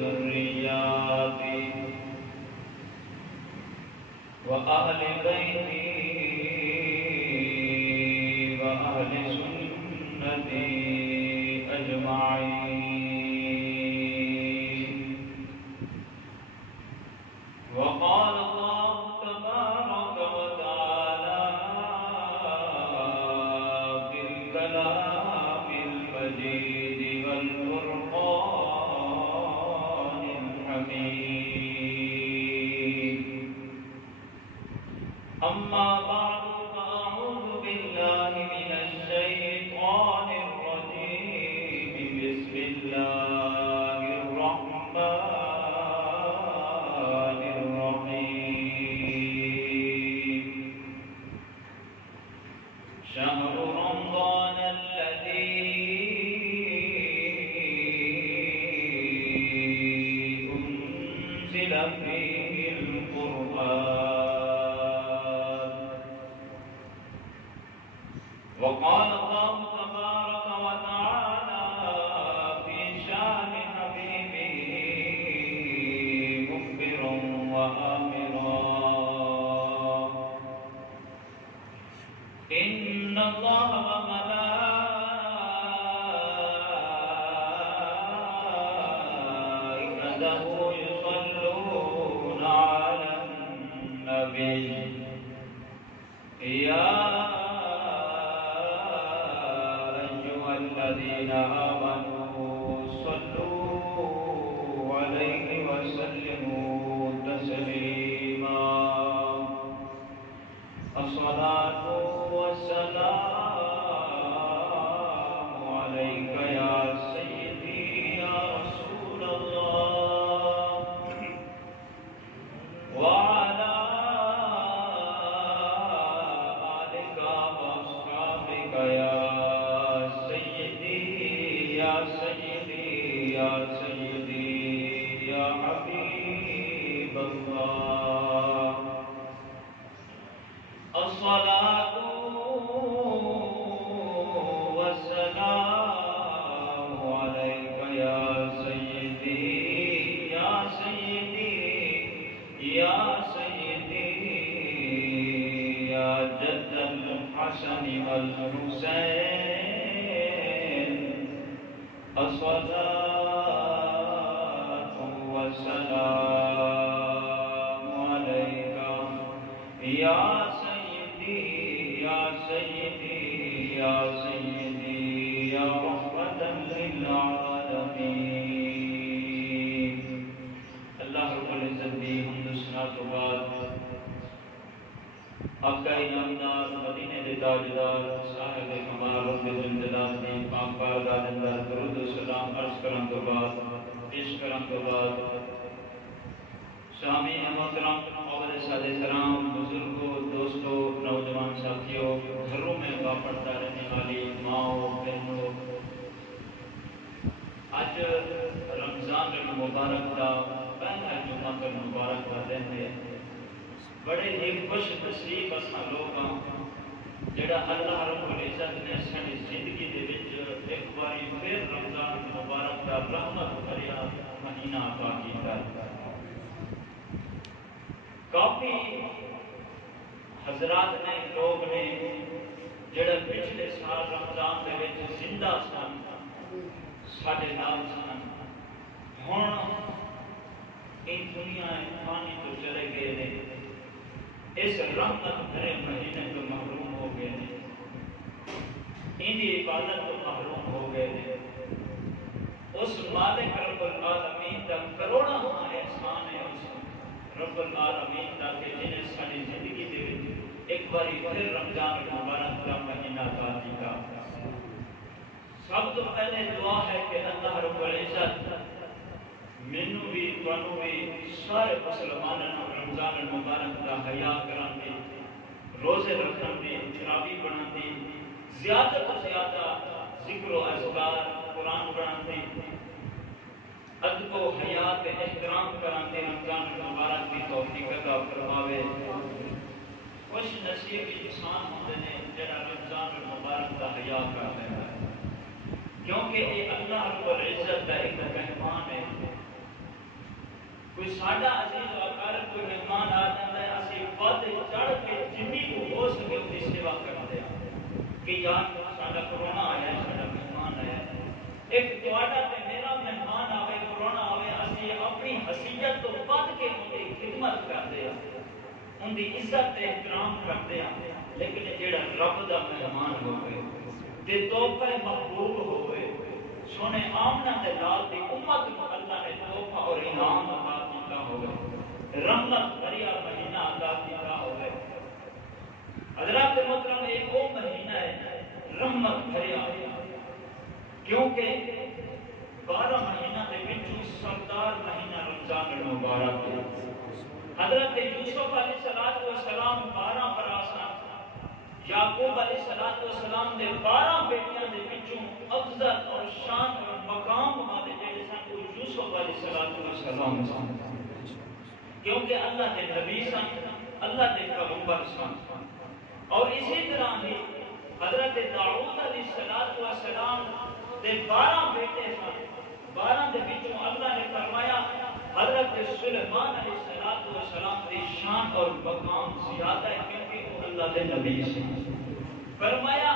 وذرياتي وأهل بيتي وأهل سنتي أجمعين. وقال الله تبارك وتعالى في الكلام المجيد والفرقان الحميد. أما بعد فأعوذ بالله من الشيطان الرجيم. بسم الله الرحمن الرحيم. شهر رمضان الذي أنزل فيه القرآن. وقال الله تبارك وتعالى في شان حبيبه مخبرا وآمرا: إن الله وملائكته يصلون على النبي يا أيها الذين آمنوا صلوا عليه وسلموا تسليما. الصلاة والسلام عليك يا سيدي يا رسول الله وعلى آلك وأصحابك يا سيدي يا سيدي يا سيدي يا حبيب الله. الصلاة والسلام عليك يا سيدي يا سيدي يا سيدي يا جد الحسن والحسين. الصلاة والسلام عليك يا سيدي يا سيدي يا سيدي يا رحمة للعالمين. اللہ رب العزت دی حمد و ثنا تو بعد آپ کا انعامدار مدینے دے تاجدار صاحب کمال رب الجلال دی پاک بارگاہ اندر درود و سلام عرض کرن تو بعد پیش کرن تو بعد سامعین محترم اور سادہ کرام بزرگوں دوستوں نوجوان ساتھیوں گھروں میں واپڑتا رہنے والی ماؤں بہنوں آج رمضان المبارک کا پہلا جمعہ المبارک کا دن ہے. بڑے ہی خوش نصیب اساں لوگ ہاں جڑا اللہ رب العزت نے ساری زندگی دے وچ ایک باری پھر رمضان المبارک کا رحمت بھریا مہینہ عطا کیتا. کافی حضرات نے لوگ نے جڑے پچھلے سال رمضان دے وچ زندہ سن ساڈے نال سن ہن ان دنیا فانی تو چلے گئے نے اس رحمت بھرے مہینے تو محروم ہو گئے نے ان کی عبادت تو محروم ہو گئے نے. اس مالک رب العالمین کا کروڑا احسان ہے اس رب العالمین کا کہ جنہیں ساری زندگی دے ایک باری پھر رمضان المبارک کا مہینہ عطا کیتا. سب تو پہلے دعا ہے کہ اللہ رب العزت مینوں بھی تانوں بھی سارے مسلمانوں رمضان المبارک کا حیا کران دی روزے رکھن دی تراویح پڑھن دی زیادہ تو زیادہ ذکر و اذکار قرآن پڑھن دی ادب و حیا تے احترام کران دے رمضان المبارک کی توفیق عطا فرماوے. خوش نصیب انسان ہوندے نے جڑا رمضان المبارک کا حیا کرتا ہے کیونکہ یہ اللہ رب العزت کا ایک مہمان ہے. ساڈا عزیز و اقارب کوئی مہمان آ جاتا ہے اسی ود چڑھ کے جنی کو ہو سکے اس کی سیوا کرتے ہیں کہ یار ساڈا کرونا آیا ہے ساڈا مہمان آیا ہے ایک تواڈا تے میرا مہمان آوے کرونا آوے اسی اپنی حیثیت تو ود کے ان کی خدمت کرتے ہیں ان کی عزت تے احترام کرتے ہیں لیکن جیڑا رب دا مہمان ہوئے تے تحفہ محبوب ہوئے سونے آمنہ دے لال دی امت کو اللہ نے تحفہ اور انعام عطا کیتا ہوئے رحمت بھریا مہینہ عطا کیتا ہوئے حضرات محترم ایک وہ مہینہ ہے رحمت بھریا کیونکہ 12 مہینہ دے وچوں سردار مہینہ رمضان المبارک ہے حضرت یوسف علیہ السلام 12 براساں یعقوب علیہ السلام دے 12 بیٹیاں دے وچوں افضل اور شان اور مقام والے جڑے سن وہ یوسف علیہ السلام سن کیونکہ اللہ کے نبی سن اللہ کے پیغمبر سن اور اسی طرح ہی حضرت داؤد علیہ السلام دے 12 بیٹے سن 12 دے وچوں اللہ نے فرمایا حضرت سلیمان علیہ السلام دی شان اور مقام زیادہ ہے کیونکہ وہ اللہ دے نبی سے فرمایا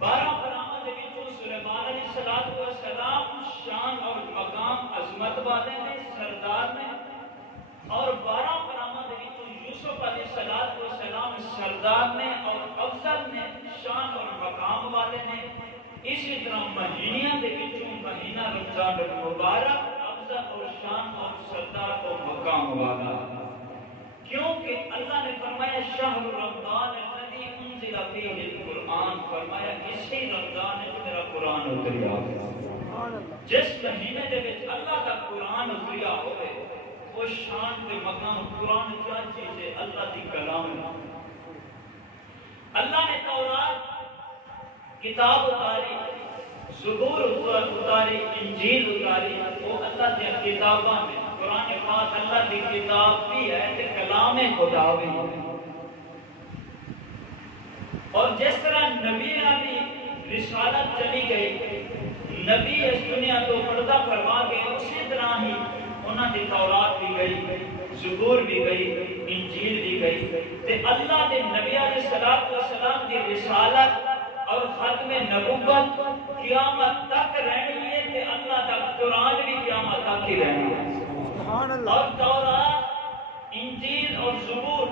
12 برامہ دے وچوں سلیمان علیہ السلام شان اور مقام عظمت والے نے سردار نے اور 12 برامہ دے وچوں یوسف علیہ السلام سردار نے اور افضل نے شان اور مقام والے نے اسی طرح مہینیاں دے وچوں مہینہ رمضان المبارک اور شان اور سردار اور مقام والا کیونکہ اللہ نے فرمایا شہر رمضان الذی انزل فیہ القرآن فرمایا اسی رمضان میں میرا قرآن اتریا جس مہینے دے وچ اللہ کا قرآن اتریا ہوئے وہ شان کے مقام قرآن کیا چیز ہے اللہ دی کلام اللہ نے تورات کتاب اتاری زبور اتاری انجیل اتاری وہ اللہ کی کتاباں میں قرآن پاک اللہ کی کتاب بھی ہے کہ کلام خدا بھی اور جس طرح نبی بھی رسالت چلی گئی نبی اس دنیا تو پردہ فرما گئے اسی طرح ہی انہوں نے تورات بھی گئی زبور بھی گئی انجیل بھی گئی تے اللہ کے نبی علیہ السلام کی رسالت اور ختم نبوت قیامت تک رہنی ہے کہ اللہ کا قرآن بھی قیامت تک ہی رہنی ہے اور تورات انجیل اور زبور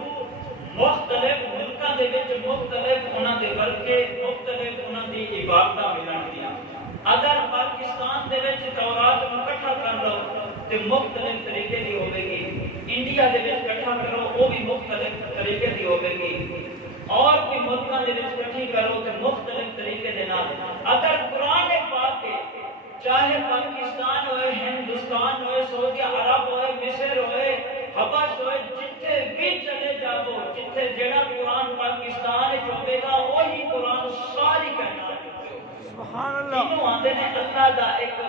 مختلف ملکاں دے وچ مختلف انہاں دے ورکے مختلف انہاں دی عبادتاں ملندیاں اگر پاکستان دے وچ تورات نوں اکٹھا کر لو تے مختلف طریقے دی ہوے گی انڈیا دے وچ اکٹھا کرو وہ بھی مختلف طریقے دی ہوے گی اور کوئی ملکاں دے وچ اکٹھی کرو تے مختلف طریقے دے نال اگر قرآن پاک کے چاہے پاکستان ہوئے ہندوستان ہوئے سعودی عرب ہوئے مصر ہوئے حبش ہوئے جتھے بھی چلے جاؤ جتھے جڑا قرآن پاکستان ہوے گا وہی قرآن ساری کائنات سبحان اللہ تینوں آندے نے اللہ دا ایک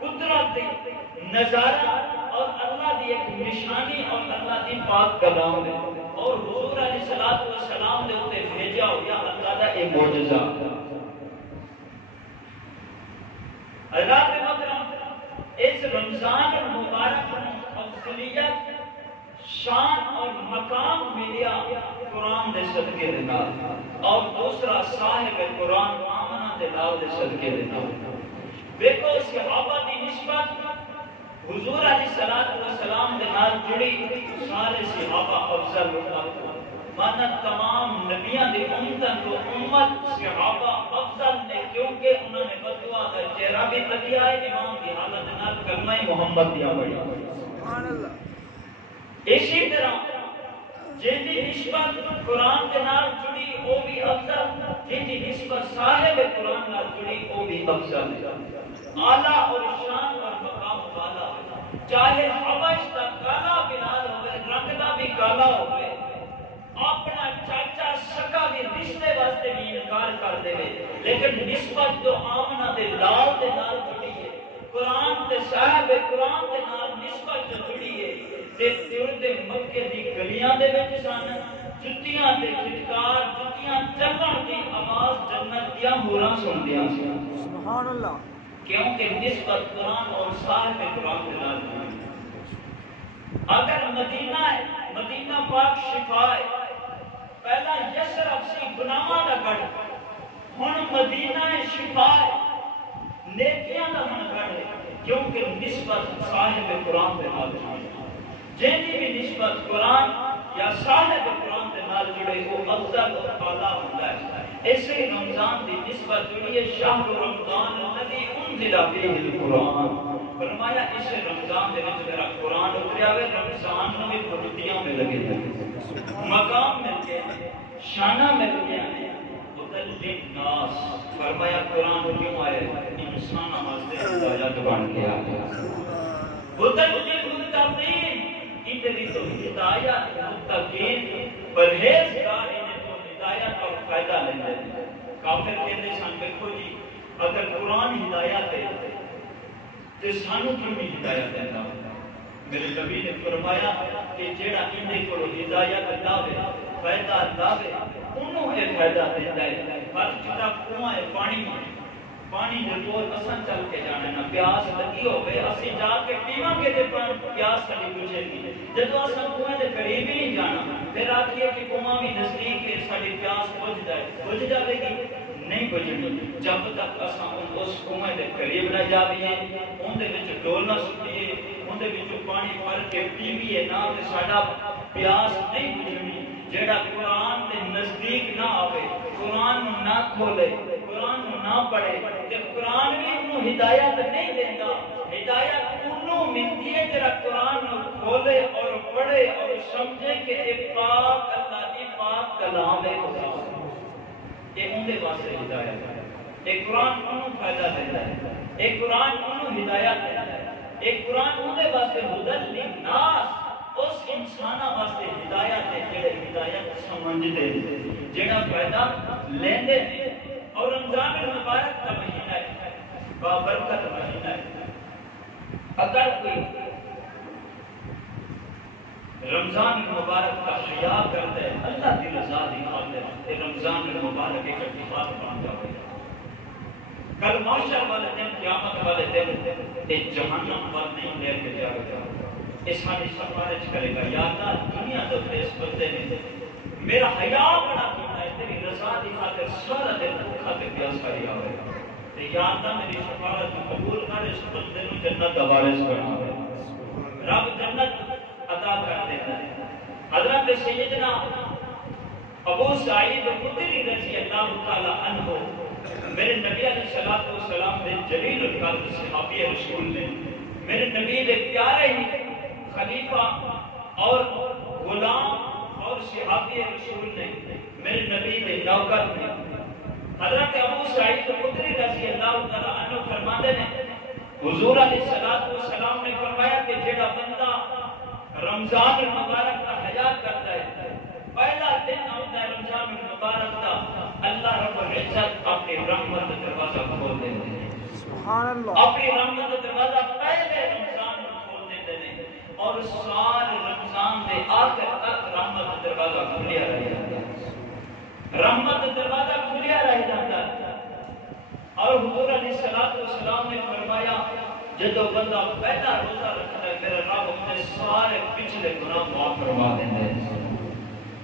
قدرت دی نظارہ اور اللہ دی ایک نشانی اور اللہ دی پاک کلام ہے اور حضور علیہ السلام نے اوتے بھیجا ہویا اللہ دا ایک معجزہ حضرات محترم اس رمضان المبارک افضلیت شان اور مقام ملیا قرآن دے صدقے دے نال اور دوسرا صاحب قرآن آمنہ دے لال دے صدقے دے نال دیکھو صحابہ دی نسبت حضور علیہ السلام دے نال جڑی سارے صحابہ افضل مانا تمام نبیاں دی امت تو امت صحابہ افضل نے کیونکہ انہوں نے بدعا کا چہرہ بھی تکیا ہے امام کی حالت نال کلمہ محمد دیا بڑی سبحان اللہ اسی طرح جن کی نسبت قرآن کے نال جڑی وہ بھی افضل جن کی نسبت صاحب قرآن نال جڑی وہ بھی افضل اعلیٰ اور شان اور مقام والا چاہے حبش کا کالا بلال ہوئے رنگ دا بھی کالا ہوئے اپنا چاچا سکا بھی رشتے واسطے بھی انکار کر دے لیکن نسبت جو آمنہ دے لال دے نال جڑی ہے قرآن تے صاحب قرآن دے نال نسبت جو جڑی ہے تے دے مکے دی گلیاں دے وچ سن جتیاں تے کھٹکار جتیاں چلن دی آواز جنت دیاں ہوراں سندیاں سبحان اللہ کیونکہ نسبت قرآن اور صاحب قرآن کے نال اگر مدینہ ہے، مدینہ پاک شفا ہے، پہلا یسرب سی گناہاں دا گڑھ، ہن مدینہ شفا ہے، نیکیاں دا من گڑھ ہے، کیونکہ نسبت صاحب قرآن دے نال جڑی، جیندی بھی نسبت قرآن یا صاحب قرآن دے نال جڑے وہ افضل اور اعلیٰ ہوتا ہے۔ ایسے رمضان دی نسبت جڑی ہے شہر رمضان الذی انزل فیہ القرآن، فرمایا اس رمضان دے وچ میرا قرآن اتریا ہوئے، رمضان میں پرتیاں میں لگے تھے، مقام مل گئے، شانہ مل گیا، للناس، فرمایا قرآن کیوں آئے انسان واسطے ہدایت بن کے آ گیا، ہدل للمتقین، ادھر تو ہدایت متقین پرہیزگار انہیں تو ہدایت اور فائدہ لیندے ہیں۔ کافر کہتے سن دیکھو جی اگر قرآن ہدایت ہے تو سانو کیوں نہیں ہدایت دیتا؟ میرے نبی نے فرمایا کہ جیڑا اندے کو ہدایت لاوے فائدہ لاوے انہوں نے فائدہ دیتا ہے۔ ہر جتا کنواں ہے پانی دے دور اساں چل کے جانا نہ پیاس لگی ہوئے اسی جا کے پیواں کے دے پیاس ساری بجھے گی، جدو اساں کنویں دے قریب ہی نہیں جانا پھر آکھیے کہ کنواں بھی نزدیک ہے ساری پیاس بجھ جائے گی، نہیں بجھنی جب تک اساں اس کنویں دے قریب نہ جاویے، ان دے وچ ڈول نہ سٹیے، ان دے وچ پانی بھر کے پیویے نہ تے ساڈا پیاس نہیں بجھنی۔ جیڑا قرآن دے نزدیک نہ آوے، قرآن نہ کھولے، قرآن نہ پڑھے تے قرآن بھی انہوں ہدایت نہیں دینا، ہدایت انہوں ملتی ہے جیڑا قرآن کھولے اور پڑھے اور سمجھے کہ اے پاک اللہ دی پاک کلام ہے خدا، یہ ان دے واسطے ہدایت ہے۔ ایک قرآن انہوں فائدہ دیتا ہے، ایک قرآن انہوں ہدایت دیتا ہے، ایک قرآن ان دے واسطے ہدل للناس، اس انسانہ واسطے ہدایت ہے جڑے ہدایت سمجھ دے جڑا فائدہ لیندے ہیں۔ اور رمضان المبارک کا مہینہ ہے، بابرکت مہینہ ہے۔ اگر کوئی رمضان المبارک کا حیا کرتا ہے اللہ کی رضا دی خاطر کہ رمضان المبارک ایک اتفاق بن جائے، کل معاشر والے دن قیامت والے دن ایک جہنم پر نہیں لے کے جائے گا، اس حالی سفارش کرے گا یا اللہ دنیا تو اس بندے نے میرا حیا بڑا کیتا ہے تیری رضا دی خاطر سارا دن بھوکا تے پیاسا رہا ہوئے، تے یا اللہ میری سفارش قبول کر اس بندے نو جنت دا وارث بنا دے، رب جنت عطا کر دیتا ہے۔ حضرت سیدنا ابو سعید خدری رضی اللہ تعالی عنہ میرے نبی علیہ السلام نے جلیل القدر صحابی رسول نے میرے نبی کے پیارے ہی خلیفہ اور غلام اور صحابی رسول نے میرے نبی کے نوکر نے حضرت ابو سعید خدری رضی اللہ تعالی عنہ فرماتے ہیں حضور علیہ السلام نے فرمایا کہ جڑا بندہ رمضان المبارک کا حیا کرتا ہے پہلا دن ہوتا ہے رمضان المبارک کا اللہ رب العزت اپنی رحمت کا دروازہ کھول دیتے ہیں، سبحان اللہ، اپنی رحمت کا دروازہ پہلے رمضان میں کھول دیتے ہیں اور سارے رمضان دے آخر تک رحمت کا دروازہ کھلیا رہ جاتا ہے، رحمت کا دروازہ کھلیا رہ جاتا ہے۔ اور حضور علیہ السلام نے فرمایا جدو بندہ پہلا روزہ رکھتا ہے میرا رب اپنے سارے پچھلے گناہ معاف کروا دیتے ہیں۔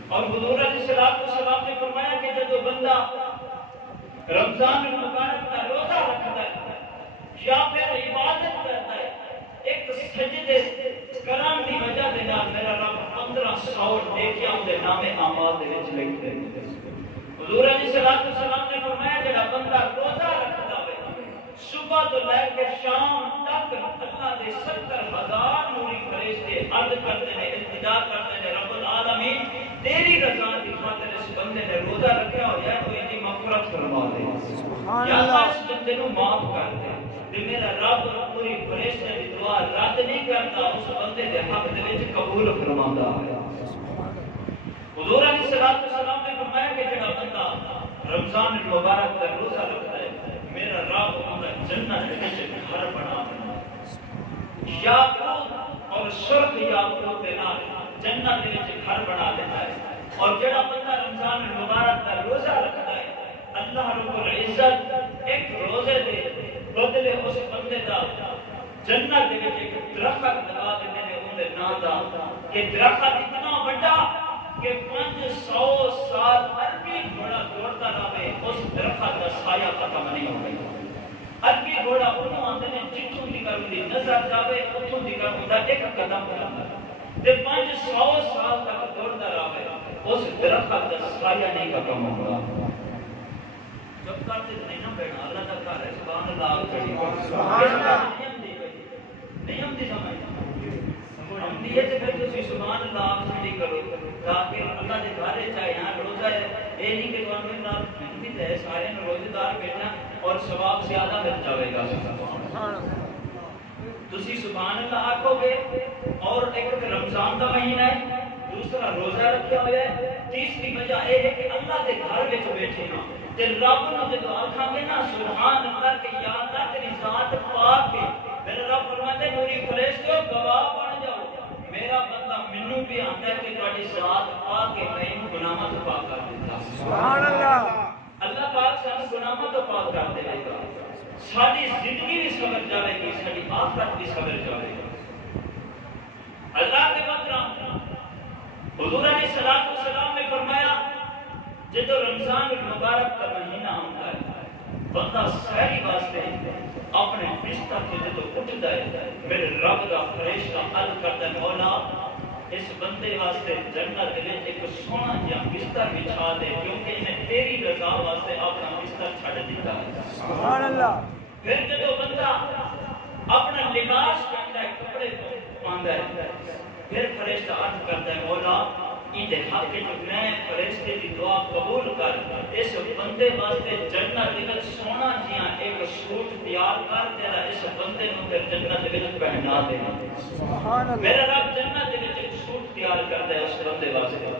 اور حضور علیہ السلام نے فرمایا کہ جدو بندہ رمضان المبارک کا روزہ رکھتا ہے یا پھر عبادت کرتا ہے ایک سجدے کرم کی وجہ سے میرا رب 1500 نیکیاں دے نام اعمال دے وچ لکھ دے۔ حضور علیہ السلام نے فرمایا جڑا بندہ روزہ رکھتا ہے صبح تو لے کے شام تک اللہ دے 70,000 نوری فرشتے عرض کرتے ہیں التجا کرتے ہیں رب العالمین تیری رضا کی خاطر اس بندے نے روزہ رکھا ہو یا تو اتنی مغفرت فرما دے یا اللہ اس بندے کو معاف کر دے تے میرا رب پوری فرشتے کی دعا رد نہیں کرتا اس بندے دے حق دے وچ قبول فرماتا ہے۔ حضور علیہ السلام نے فرمایا کہ جڑا بندہ رمضان المبارک کا روزہ رکھتا ہے میرا رب انہیں جنت کے گھر بنا دیتا ہے، یاقوت اور سرخ یاقوت کے نال جنت کے گھر بنا دیتا ہے۔ اور جڑا بندہ رمضان المبارک کا روزہ رکھتا ہے اللہ رب العزت ایک روزے دے بدلے اس بندے دا جنت کے ایک درخت لگا دیتے ہیں دے نا دا کہ درخت اتنا بڑا کہ 500 سال عربی گھوڑا دوڑتا رہے اس درخت کا سایہ ختم نہیں ہوگا. عربی گھوڑا انہوں آتے ہیں جتوں دی کر دی نظر جاوے اتوں دی کر ہوتا ایک قدم ہوتا تے 500 سال تک دوڑتا رہے اس درخت کا سایہ نہیں ختم ہوگا. جب کرتے نہیں نہ بیٹھا اللہ کا گھر ہے سبحان اللہ کری سبحان اللہ نہیں ہم دی سمجھ ہم دیئے تے پھر تسی سبحان اللہ کھڑی کرو تاکہ اللہ دے گھر چاہے یہاں روزہ ہے اے نہیں کہ تمہیں میرے نال محنت ہے سارے روزے دار بیٹھنا اور ثواب زیادہ مل جائے گا. تسی سبحان اللہ آکھو گے اور ایک رمضان کا مہینہ ہے دوسرا روزہ رکھا ہوا ہے تیسری وجہ یہ ہے کہ اللہ کے گھر میں بیٹھے ہاں تے رب نو جدو آکھاں گے نا سبحان اللہ کہ یا اللہ تیری ذات پاک ہے میرا رب فرماتا ہے نوری فرشتو گواہ بن جاؤ میرا بندہ منوں بھی آتا ہے کہ تہاڈی ذات پاک ہے میں گناہاں تو پاک کر دیتا. سبحان اللہ. اللہ پاک سانو گناہاں تو پاک کر دے گا ساری زندگی بھی سمجھ جائے گی ساری آخرت بھی سمجھ جائے گا. اللہ کے بندہ حضور علیہ السلام نے فرمایا جدو رمضان المبارک کا مہینہ ہوتا ہے بندہ سحری واسطے اپنے بستر سے جدو اٹھتا ہے میرے رب کا فرشتہ عرض کرتا ہے مولا اس بندے واسطے جنت میں ایک سونا جہاں بستر بچھا دے کیونکہ انہیں تیری رضا واسطے اپنا بستر چھڑ دیتا ہے. سبحان اللہ. پھر جدو بندہ اپنا لباس پہنتا ہے کپڑے پہنتا ہے پھر فرشتہ عرض کرتا ہے مولا ان حق کے جو میں فرشتے کی دعا قبول کر اس بندے واسطے جنت میں سونا جیاں ایک سوٹ تیار کر تیرا اس بندے نو پھر جنت میں پہنا دے. سبحان اللہ. میرا رب جنت میں ایک سوٹ تیار کرتا ہے اس بندے واسطے.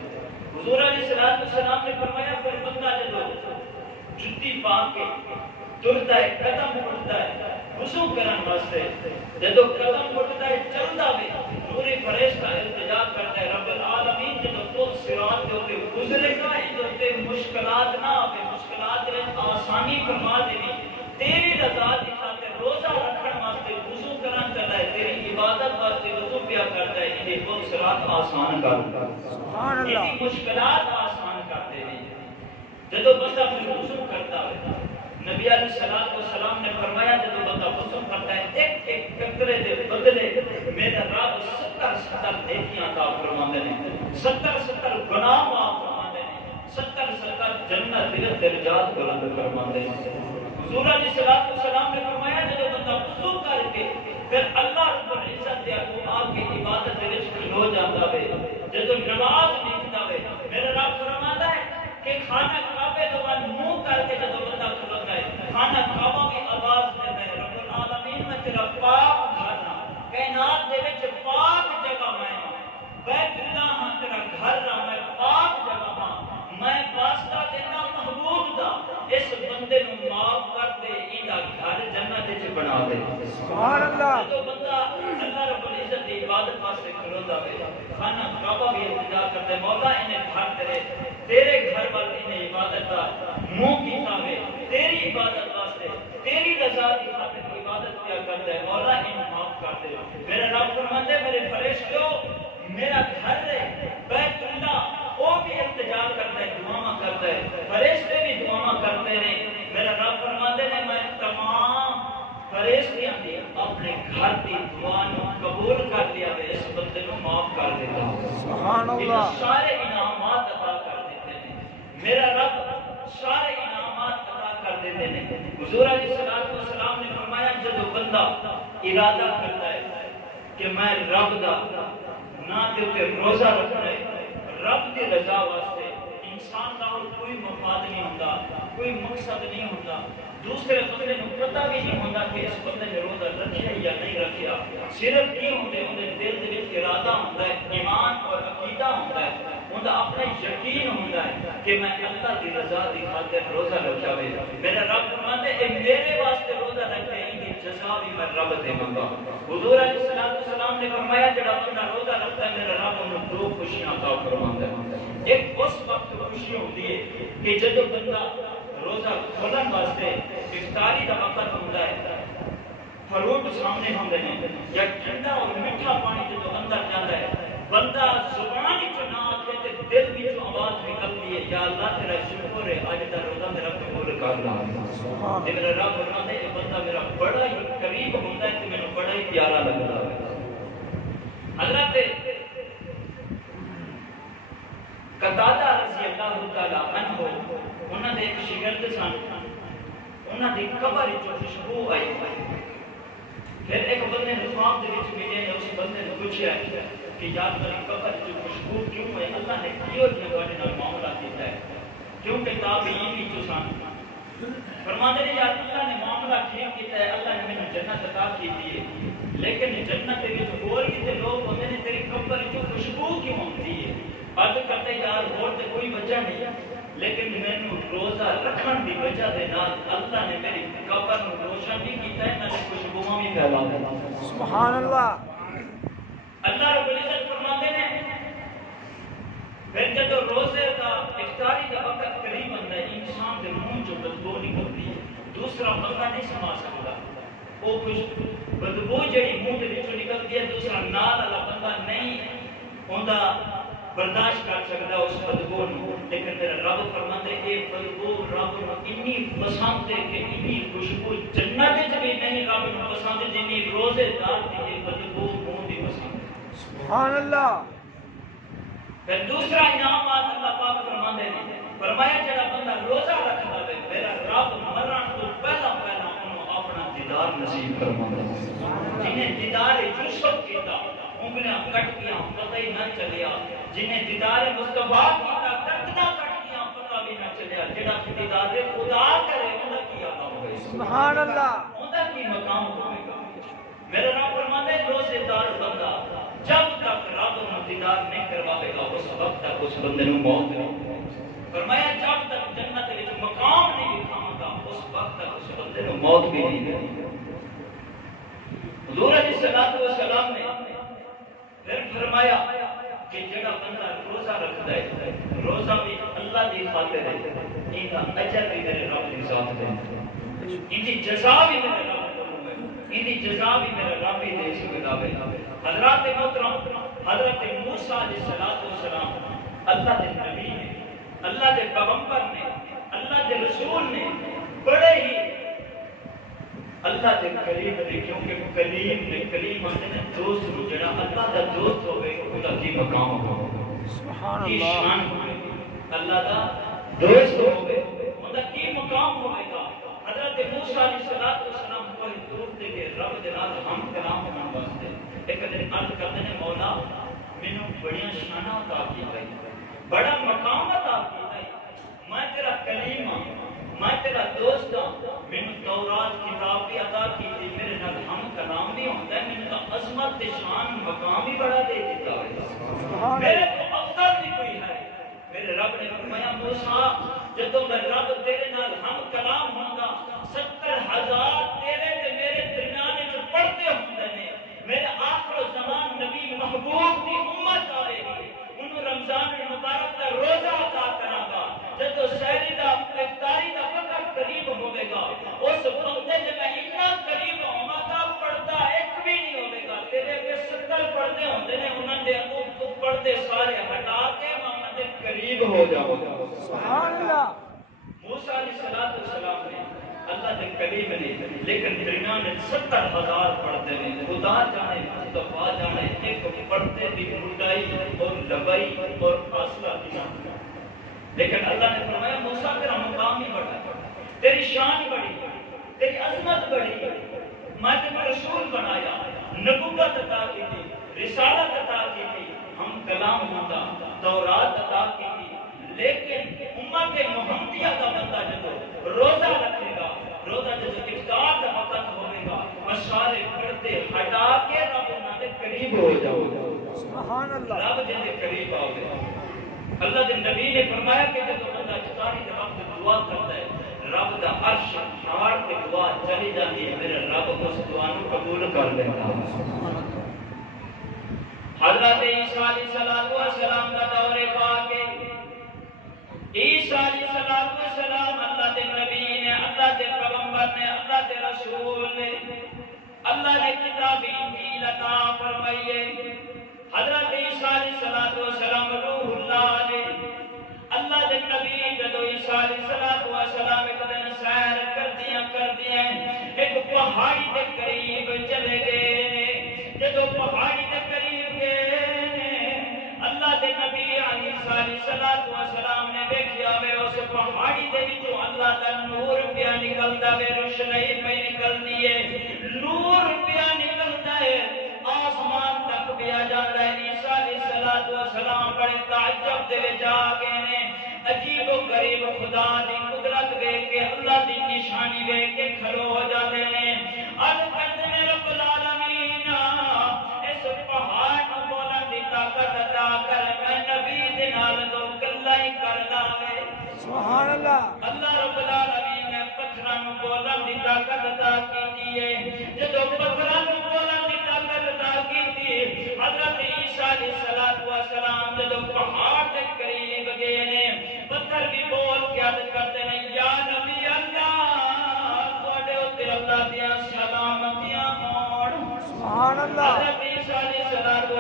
حضور علیہ السلام نے فرمایا پھر بندہ جدو جُتی پا کے ترتا ہے قدم اٹھتا ہے وضو کرن واسطے جدو قدم اٹھتا ہے چلتا ہے نوری فرشتہ التجا کرتا ہے رب العالمین جدو تو صراط دے اوپر گزرے گا تے مشکلات نہ آوے مشکلات رے آسانی فرما دینی تیری رضا دی خاطر روزہ رکھن واسطے وضو کرن چلا ہے تیری عبادت واسطے وضو پیا کرتا ہے یہ تو صراط آسان کر سبحان اللہ یہ مشکلات آسان کر دے جدو بندہ وضو کرتا ہے نبی علیہ السلام نے فرمایا جب بندہ وضو کرتا ہے ایک ایک قطرے دے بدلے میرا رب 70 نیکیاں عطا فرماندے نے 70 گناہ معاف فرماندے نے 70 جنت دے درجات بلند فرماندے نے. حضور علیہ السلام نے فرمایا جب بندہ وضو کر کے پھر اللہ رب العزت دے کو آپ کی عبادت دے وچ کھلو جاندا ہے جب نماز لکھدا ہے میرا رب فرماتا ہے کہ کھانا کعبے تو منہ کر کے جب بندہ کھلوتا ہے کھانا کعبہ کی آواز دیتا ہے رب العالمین میں تیرا پاک گھر کائنات دے وچ پاک جگہ میں بیت اللہ ہاں تیرا گھر رہا میں پاک جگہ ہاں میں واسطہ دینا محبوب دا اس بندے نو معاف کر دے ایندا گھر جنت وچ بنا دے. سبحان اللہ. جو بندہ اللہ رب العزت دی عبادت واسطے کھلوتا ہے کھانا کعبہ بھی التجا کرتے مولا انہیں گھر تیرے گھر پر انہیں عبادت کا منہ کیتا ہے تیری عبادت واسطے تیری رضا کی خاطر عبادت کیا کرتا ہے مولا انہیں معاف کر دے. میرے رب فرماتے ہیں میرے فرشتوں میرا گھر ہے بیت اللہ وہ بھی التجا کرتا ہے دعا کرتا ہے فرشتے بھی دعا کرتے ہیں. میرا رب فرماتے ہیں میں تمام فرشتیاں دی اپنے گھر کی دعا نو قبول کر لیا ہے اس بندے کو معاف کر دیتا ہوں. سبحان اللہ. سارے انعامات عطا کر دیتے ہیں میرا رب سارے انعامات عطا کر دیتے ہیں. حضور علیہ السلام نے فرمایا جب بندہ ارادہ کرتا ہے کہ میں رب دا نہ تے روزہ رکھنا ہے رب کی رضا واسطے انسان کا کوئی مفاد نہیں ہوتا کوئی مقصد نہیں ہوتا دوسرے بندے کو پتہ بھی نہیں ہوتا کہ اس بندے نے روزہ رکھیا یا نہیں رکھیا صرف یہ ہوتے ہیں دل دے وچ ارادہ ہوتا ہے ایمان اور عقیدہ ہوتا ہے ان اپنا یقین ہوتا ہے کہ میں اللہ کی رضا دی خاطر روزہ رکھا ہے. میرا رب فرماتے ہیں میرے واسطے روزہ رکھے ان کی جزا بھی میں رب دے گا. حضور علیہ السلام نے فرمایا جڑا بندہ روزہ رکھتا ہے میرا رب انہوں دو خوشیاں عطا فرماتا ہے. ایک اس وقت خوشی ہوتی ہے کہ جب بندہ روزہ کھولن واسطے افطاری کا وقت ہوتا ہے فروٹ سامنے ہوندے ہیں یا ٹھنڈا اور میٹھا پانی جب اندر لگتا ہے تے میرا رب فرماتا ہے کہ بندہ میرا بڑا ہی قریب ہوندا ہے تے مینوں بڑا ہی پیارا لگدا ہے حضرت قتادہ رضی اللہ تعالی عنہ انہاں دے ایک شاگرد سن انہاں دی قبر وچ خوشبو آئی پھر ایک بندے نے خواب دے وچ ملے نے اس بندے نے پوچھا کہ یار میری قبر وچ خوشبو کیوں ہے اللہ نے کیوں تواڈے نال معاملہ کیتا ہے کیونکہ تابعین وچ سن فرماتے ہیں یار اللہ نے معاملہ کیتا ہے اللہ نے مینوں جنت عطا کیتی ہے لیکن جنت دے وچ ہور کتے لوگ ہوندے نے تیری قبر وچ خوشبو کیوں ہوندی ہے عرض کرتے یار ہور تے کوئی وجہ نہیں لیکن مینوں روزہ رکھن دی وجہ دے نال اللہ نے میری قبر نوں روشن بھی کیتا ہے نال خوشبوواں بھی پھیلا دتا سبحان اللہ اللہ رب العزت فرماتے ہیں پھر جب روزے کا افطاری کا وقت قریب آتا ہے انسان کے منہ جو بدبو نکلتی ہے دوسرا بندہ نہیں سما سکتا وہ کچھ بدبو جڑی منہ کے وچوں نکلتی ہے دوسرا نال والا بندہ نہیں ہوندا برداشت کر سکتا اس بدبو نو لیکن میرا رب فرماتے کہ بدبو رب نو اتنی پسند ہے کہ اتنی خوشبو جنت وچ بھی نہیں رب نو پسند جتنی روزے دار دی بدبو منہ دی پسند ہے سبحان اللہ پھر دوسرا انعام اللہ پاک فرماتے ہیں فرمایا جڑا بندہ روزہ رکھدا ہے میرا رب مرن تو پہلا انہوں اپنا دیدار نصیب فرماتا ہے جنہیں دیدار یوسف کیتا انگلیاں کٹ گیا پتہ ہی نہ چلیا جنہیں دیدار مصطفیٰ کیتا کٹنا کٹ گیا پتہ بھی نہ چلیا جڑا دیدار خدا کرے انہاں کی عطا ہوئے سبحان اللہ انہاں کی مقام ہوئے گا میرے رب فرماتے ہیں روزے دار بندہ جب تک رب نو دیدار نہیں کرواے گا اس وقت تک اس بندے نو موت نہیں فرمایا جب تک جنت وچ مقام نہیں دکھاواں گا اس وقت تک اس بندے نو موت بھی نہیں ملے حضور علیہ الصلوۃ والسلام نے پھر فرمایا کہ جڑا بندہ روزہ رکھتا ہے روزہ بھی اللہ دی خاطر ہے ان کا اجر بھی میرے رب دی ذات ہے ان کی جزا بھی میرے رب کو ہے ان کی جزا بھی میرے رب ہی دے سکتا ہے حضرات محترم حضرت موسیٰ علیہ السلام اللہ کے نبی نے اللہ کے پیغمبر نے اللہ کے رسول نے بڑے ہی اللہ کے قریب نے کیونکہ کلیم نے کلیم اپنے دوست رو جڑا اللہ کا دوست ہوئے خدا کی مقام ہوگا سبحان کی اللہ شان ہوئے اللہ کا دوست ہوئے خدا کی مقام ہوئے گا حضرت موسیٰ علیہ السلام کو دوست دے کے رب جناب ہم کلام ہونے واسطے ایک دن عرض کرتے ہیں مولا مینوں بڑیاں شاناں عطا کیتا ہے بڑا مقام عطا کیتا ہے میں تیرا کلیم ہوں میں تیرا دوست ہوں مینوں تورات کتاب بھی عطا کیتی میرے نال ہم کلام بھی ہوندا ہے مینوں عظمت تے شان مقام بھی بڑا دے دیتا ہے میرے تو افضل بھی کوئی ہے میرے رب نے فرمایا موسیٰ جدوں میں رب تیرے نال ہم کلام ہوندا 70,000 تیرے تے میرے درمیان وچ پڑھتے ہوندے نے میرے آخر زمان نبی محبوب کی امت آئے گی انہوں رمضان المبارک کا روزہ عطا کراں گا جب سحری دا افطاری دا وقت قریب ہوے گا اس بندے جے میں اتنا قریب ہوواں گا پڑھتا ایک بھی نہیں ہوے گا تیرے کے 70 پڑھتے ہوندے نے انہاں دے تو پڑھتے سارے ہٹا کے میں دے قریب ہو جاؤں گا سبحان اللہ موسیٰ علیہ السلام نے اللہ کے قریب نہیں لیکن درمیان 70,000 پڑھتے ہیں خدا جانے مصطفیٰ جانے ایک پڑھتے بھی مردائی اور لبائی اور فاصلہ کیا لیکن اللہ نے فرمایا موسیٰ تیرا مقام ہی بڑا تیری شان بڑی تیری عظمت بڑی میں تمہیں رسول بنایا نبوت عطا کی تھی رسالت عطا کی تھی ہم کلام ہوتا تورات عطا کی تھی لیکن امت محمدیہ کا بندہ جب روزہ رکھے گا روزہ جب افطار کا وقت ہوئے گا اشارے پڑھتے ہٹا کے رب انہاں دے قریب ہو جاؤ سبحان اللہ رب جن دے قریب آؤ گے اللہ کے نبی نے فرمایا کہ جب بندہ افطاری کے وقت دعا کرتا ہے رب دا عرش چھاڑ کے دعا چلی جاتی ہے میرے رب اس دعا کو قبول کر لیتا ہے حضرت عیسیٰ علیہ السلام کا دور پاک ہے عیسیٰ علیہ السلام اللہ کے نبی نے اللہ کے پیغمبر نے اللہ کے رسول نے اللہ نے کتاب انجیل عطا فرمائی ہے حضرت عیسیٰ علیہ السلام روح اللہ نے اللہ کے نبی جدو عیسیٰ علیہ السلام ایک دن ایک پہاڑی کے قریب چلے گئے جدو پہاڑی کے قریب گئے اللہ دے نبی علیہ الصلوۃ والسلام نے دیکھیا وے اس پہاڑی دے وچوں اللہ دا نور پیا نکلدا وے روشنائی پہ نکلدی ہے نور پیا نکلدا ہے آسمان تک پیا جاتا ہے عیسیٰ علیہ السلام بڑے تعجب دے وچ آ گئے نے عجیب و غریب خدا دی قدرت دیکھ کے اللہ دی نشانی دیکھ کے کھڑو ہو جاتے ہیں عرض کرتے ہیں رب العالمین اس پہاڑ کو بولن دی طاقت عطا کر میں نبی دے نال دو گلاں ہی کر لاوے سبحان اللہ اللہ رب العالمین نے پتھراں نوں بولن دی طاقت عطا کیتی ہے جدوں پتھراں نوں بولن دی طاقت عطا کیتی حضرت عیسیٰ علیہ السلام جدوں پہاڑ دے قریب گئے نے پتھر بھی بول کے عرض کرتے ہیں یا نبی اللہ تواڈے اوتے اللہ دیاں سلامتیاں ہون سبحان اللہ حضرت عیسیٰ علیہ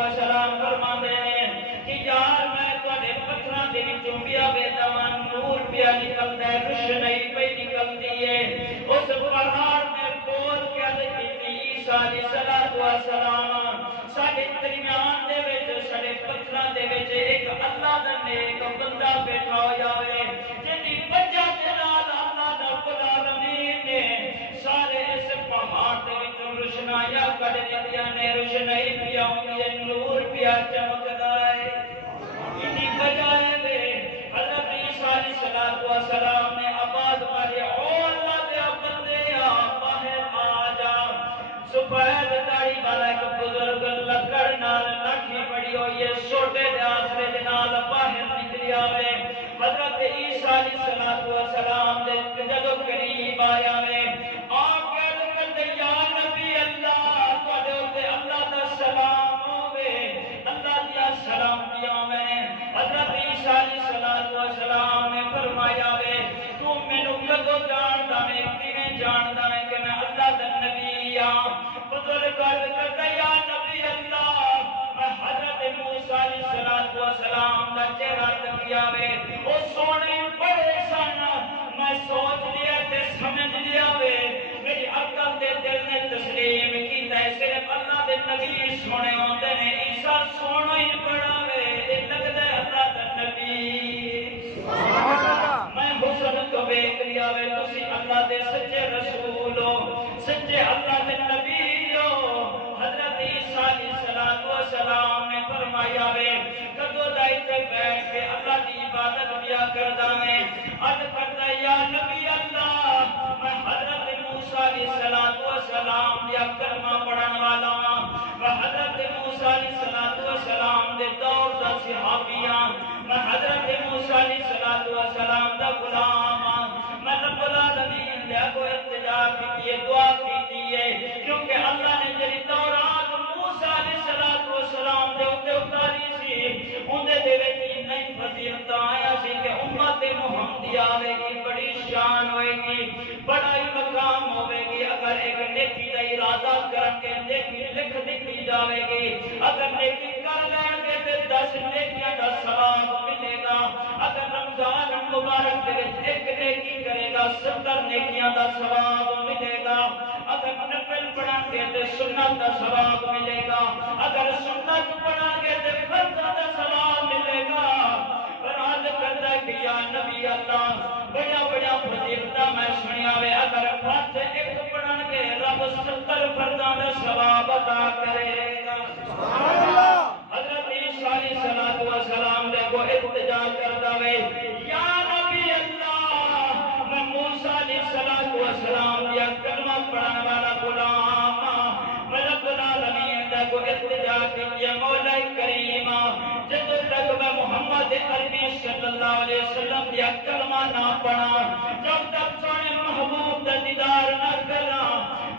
السلام فرماندے ہیں کہ یار میں تواڈے پتھراں دے وچوں پیا ویدا نور پیا نکلدا ہے روشنائی پہ نکلدی ہے اس پہاڑ میں بول کے عرض کیتی عیسیٰ علیہ السلام ساڈے درمیان دے وچ ساڈے پتھراں دے وچ ایک اللہ دا نیک بندہ بیٹھا ہویا ہوئے جدی وجہ دے نال اللہ رب العالمین نے سارے اس پہاڑ دے وچ روشنائیاں کڈ دتیاں نے روشنائی پیا ہوندی ہے نور پیا چمکدا ہے انہی وجہ ہے حضرت عیسیٰ علیہ السلام نے آواز ماری او اللہ دے بندے باہر آ جا سفید داڑھی والا ایک بزرگ لکڑ نال لاٹھی پڑی ہوئی ہے سوٹے دے آسرے دے نال باہر نکلی آوے حضرت عیسیٰ علیہ السلام دے جدو قریب آیا وے آپ کہہ کرتے یا نبی اللہ تواڈے اوتے اللہ دا سلام ہوے اللہ دیا سلامتیاں میں حضرت عیسیٰ علیہ السلام نے فرمایا وے تو مینوں کدوں جاندا میں کیویں جاندا میں کہ میں اللہ دا نبی ہاں بزرگ عرض کرتا یا نبی اللہ میں حضرت موسیٰ علیہ السلام دا چہرہ تکیا وے او سونے بڑے سن میں سوچ لیا تے سمجھ لیا وے میری عقل دے دل نے تسلیم کیتا ہے صرف اللہ دے نبی سونے ہوندے نے عیسیٰ سونا ہی بڑا وے اے لگدا ہے اللہ دا نبی سبحان اللہ میں حسن تو دیکھ لیا وے تسی اللہ دے سچے رسول ہو سچے اللہ دے نبی ہو حضرت عیسیٰ علیہ السلام نے فرمایا وے کدو دائتے بیٹھ کے اللہ دی عبادت کیا کردا میں عرض کرتا یا نبی اللہ میں حضرت موسیٰ علیہ السلام دیا کلمہ پڑھن والا میں حضرت موسیٰ علیہ السلام دے دور دا صحابیاں میں حضرت موسیٰ علیہ السلام دا غلام میں رب العالمین دے کو التجا کی دعا کی کیونکہ اللہ نے جڑی تورات موسیٰ علیہ السلام دے اوتے اتاری سی اوندے دے وچ نہیں فضیلت آیا سی کہ امت محمدیہ آوے گی بڑی شان ہوئے گی بڑا ہی مقام ہوئے گی اگر ایک نیکی دا ارادہ کر کے نیکی لکھ دکھی جاوے گی اگر نیکی کر لیں گے تے 10 نیکیاں دا ثواب ملے گا اگر رمضان مبارک دے وچ ایک نیکی کرے گا 70 نیکیاں دا ثواب ملے گا اگر نفل پڑھیں گے تے سنت دا ثواب ملے گا اگر سنت پڑھیں گے تے فرض دا ثواب ملے گا پر عرض کرتا ہے کہ یا نبی اللہ بڑا بڑا فضیلت میں سنیا وے اگر فرض ایک پڑھیں گے رب 70 فرضاں دا ثواب عطا کرے گا سبحان اللہ حضرت عیسیٰ علیہ السلام دے کو التجا کردا وے یا نبی اللہ میں موسیٰ علیہ السلام دیا کلمہ پڑھن والا غلام میں رب العالمین دے کو التجا کی مولا کریم جب تک میں محمد عربی صلی اللہ علیہ وسلم دیا کلمہ نہ پڑھا جب تک سونے محبوب دا دیدار نہ کرا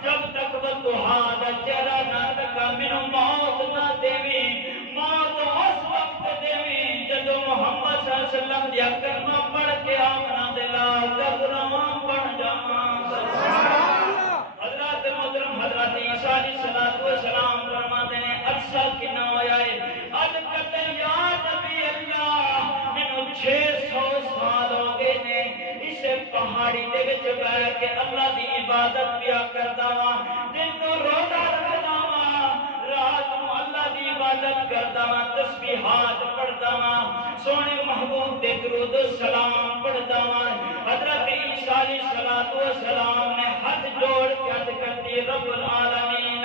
جب تک وہ دعا دا چہرہ نہ تکا منو موت نہ دیوی موت اس وقت دیوی جدو محمد صلی اللہ علیہ وسلم دیا کلمہ پڑھ کے آمنا دلال دا غلام بن جاواں حضرت محترم حضرت عیسیٰ علیہ السلام فرماتے ہیں عرصہ کنا ہویا ہے عرض کرتے ہیں یا نبی اللہ مینوں 600 سال ہو گئے نے اسے پہاڑی دے وچ بغیر کہ اللہ دی عبادت پیا کردا وا دن کو روزہ رکھدا وا رات کو اللہ دی عبادت کردا وا تسبیحات پڑھدا وا سونے محبوب دے درود و سلام پڑھدا وا حضرت عیسیٰ علیہ السلام نے ہاتھ جوڑ کے عرض کرتی رب العالمین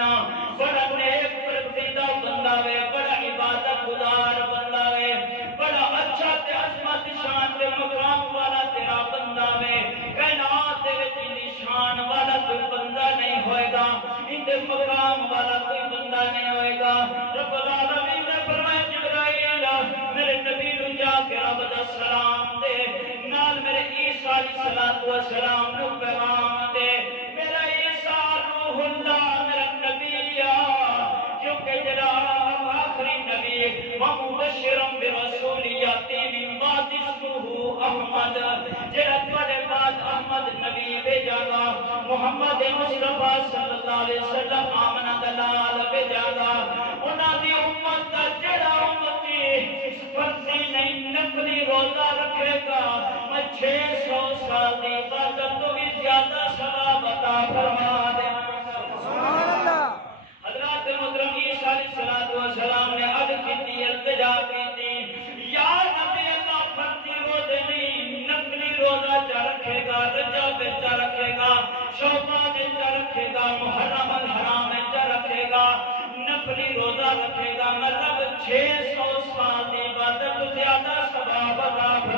بڑا نیک پرستیدہ بندہ وے بڑا عبادت گزار بندہ وے بڑا اچھا تے عظمت شان تے مقام والا تیرا بندہ وے کائنات دے وچ انی شان والا کوئی بندہ نہیں ہوئے گا ان دے مقام والا کوئی بندہ نہیں ہوئے گا رب العالمین نے فرمایا جبرائیل میرے نبی نو جا کے رب دا سلام دے نال میرے عیسیٰ علیہ السلام نو پیغام دے میرا عیسیٰ روح اللہ میرا نبی کیونکہ جڑا آخری نبی ومبشرم برسول یاتی من بعد اسمہ احمد جڑا تواڈے بعد احمد نبی بھیجا گا محمد مصطفیٰ صلی اللہ علیہ وسلم آمنہ دلال بھیجا گا انہاں دی امت دا جڑا امتی فرضی نہیں نفلی روزہ رکھے گا میں 600 سال دی عبادت تو بھی زیادہ ثواب عطا فرما دے سبحان اللہ حضرات محترم عیسیٰ علیہ السلام نے عرض کی التجا کی یا نبی اللہ فرضی روزے نہیں نفلی روزہ چا رکھے گا رجب چا رکھے گا شعبان چا رکھے گا محرم الحرام چا رکھے گا نفلی روزہ رکھے گا مطلب 600 سال